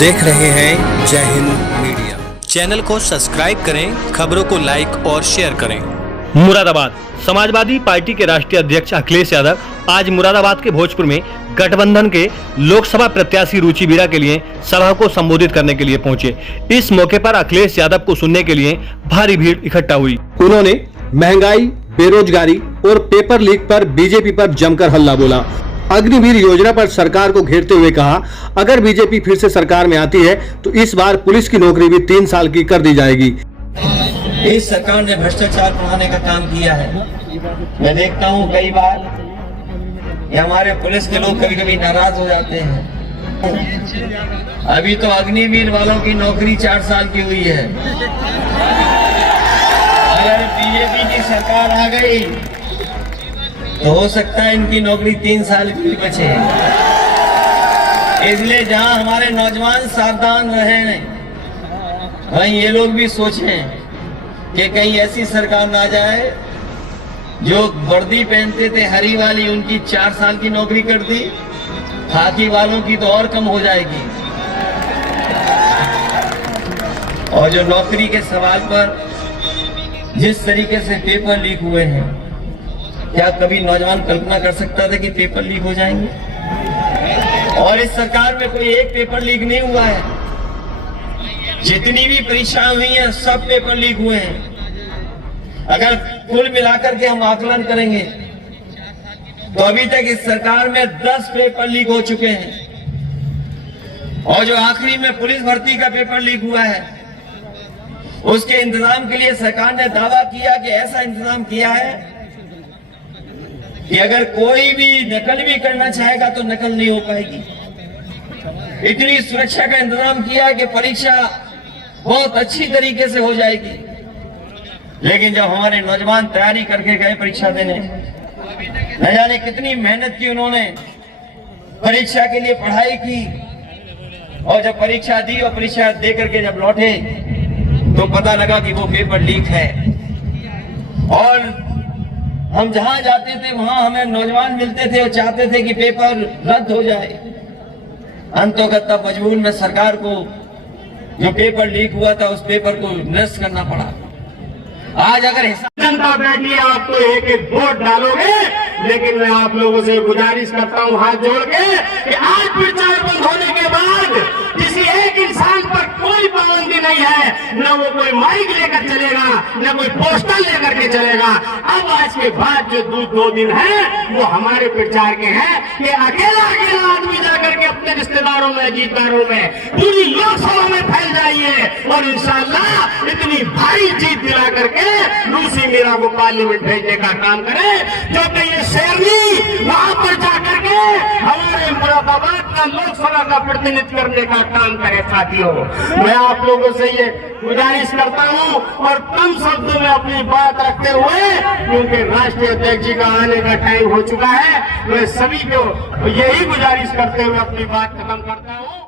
देख रहे हैं जय हिंद मीडिया। चैनल को सब्सक्राइब करें, खबरों को लाइक और शेयर करें। मुरादाबाद समाजवादी पार्टी के राष्ट्रीय अध्यक्ष अखिलेश यादव आज मुरादाबाद के भोजपुर में गठबंधन के लोकसभा प्रत्याशी रुचि बीरा के लिए सभा को संबोधित करने के लिए पहुंचे। इस मौके पर अखिलेश यादव को सुनने के लिए भारी भीड़ इकट्ठा हुई। उन्होंने महंगाई, बेरोजगारी और पेपर लीक पर बीजेपी पर जमकर हल्ला बोला। अग्निवीर योजना पर सरकार को घेरते हुए कहा, अगर बीजेपी फिर से सरकार में आती है तो इस बार पुलिस की नौकरी भी 3 साल की कर दी जाएगी। इस सरकार ने भ्रष्टाचार बढ़ाने का काम किया है। मैं देखता हूँ कई बार कि हमारे पुलिस के लोग कभी कभी नाराज हो जाते हैं। अभी तो अग्निवीर वालों की नौकरी 4 साल की हुई है। अगर बीजेपी की सरकार आ गई तो हो सकता है इनकी नौकरी 3 साल की बचे। इसलिए जहां हमारे नौजवान सावधान रहे, वहीं ये लोग भी सोचें कि कहीं ऐसी सरकार ना जाए जो वर्दी पहनते थे हरी वाली, उनकी 4 साल की नौकरी कर दी, खाकी वालों की तो और कम हो जाएगी। और जो नौकरी के सवाल पर जिस तरीके से पेपर लीक हुए हैं, क्या कभी नौजवान कल्पना कर सकता था कि पेपर लीक हो जाएंगे? और इस सरकार में कोई एक पेपर लीक नहीं हुआ है। जितनी भी परीक्षाएं हुई हैं सब पेपर लीक हुए हैं। अगर कुल मिलाकर के हम आकलन करेंगे तो अभी तक इस सरकार में 10 पेपर लीक हो चुके हैं। और जो आखिरी में पुलिस भर्ती का पेपर लीक हुआ है, उसके इंतजाम के लिए सरकार ने दावा किया कि ऐसा इंतजाम किया है कि अगर कोई भी नकल भी करना चाहेगा तो नकल नहीं हो पाएगी। इतनी सुरक्षा का इंतजाम किया कि परीक्षा बहुत अच्छी तरीके से हो जाएगी। लेकिन जब हमारे नौजवान तैयारी करके गए परीक्षा देने, न जाने कितनी मेहनत की उन्होंने परीक्षा के लिए पढ़ाई की, और जब परीक्षा दी और परीक्षा दे करके जब लौटे तो पता लगा कि वो पेपर लीक है। और हम जहां जाते थे वहां हमें नौजवान मिलते थे और चाहते थे कि पेपर रद्द हो जाए। अंततः मजबूर में सरकार को जो पेपर लीक हुआ था उस पेपर को निरस्त करना पड़ा। आज अगर जनता बैठी आप तो एक वोट डालोगे, लेकिन मैं आप लोगों से गुजारिश करता हूं हाथ जोड़ के कि आज प्रचार बंद होने के बाद किसी एक इंसान पर कोई पाबंदी नहीं है। न वो कोई माइक लेकर चलेगा, न कोई पोस्टर लेकर के चलेगा। अब आज के बाद जो 2 दिन है वो हमारे प्रचार के हैं कि अकेला अकेला आदमी जाकर के अपने रिश्तेदारों में, जीतदारों में, पूरी लोकसभा में फैल जाइए और इंशाअल्लाह इतनी भारी जीत दिला करके रुचि बीरा को पार्लियामेंट भेजने का काम करे, जो कि ये शेरनी वहां पर जाकर के हमारे मुरादाबाद का लोकसभा का प्रतिनिधित्व करने का काम करे। साथियों, मैं आप लोगों से ये गुजारिश करता हूं और कम शब्दों में अपनी बात रखते हुए, क्योंकि राष्ट्रीय अध्यक्ष जी का आने का टाइम हो चुका है, मैं सभी को यही गुजारिश करते हुए अपनी बात खत्म करता हूं।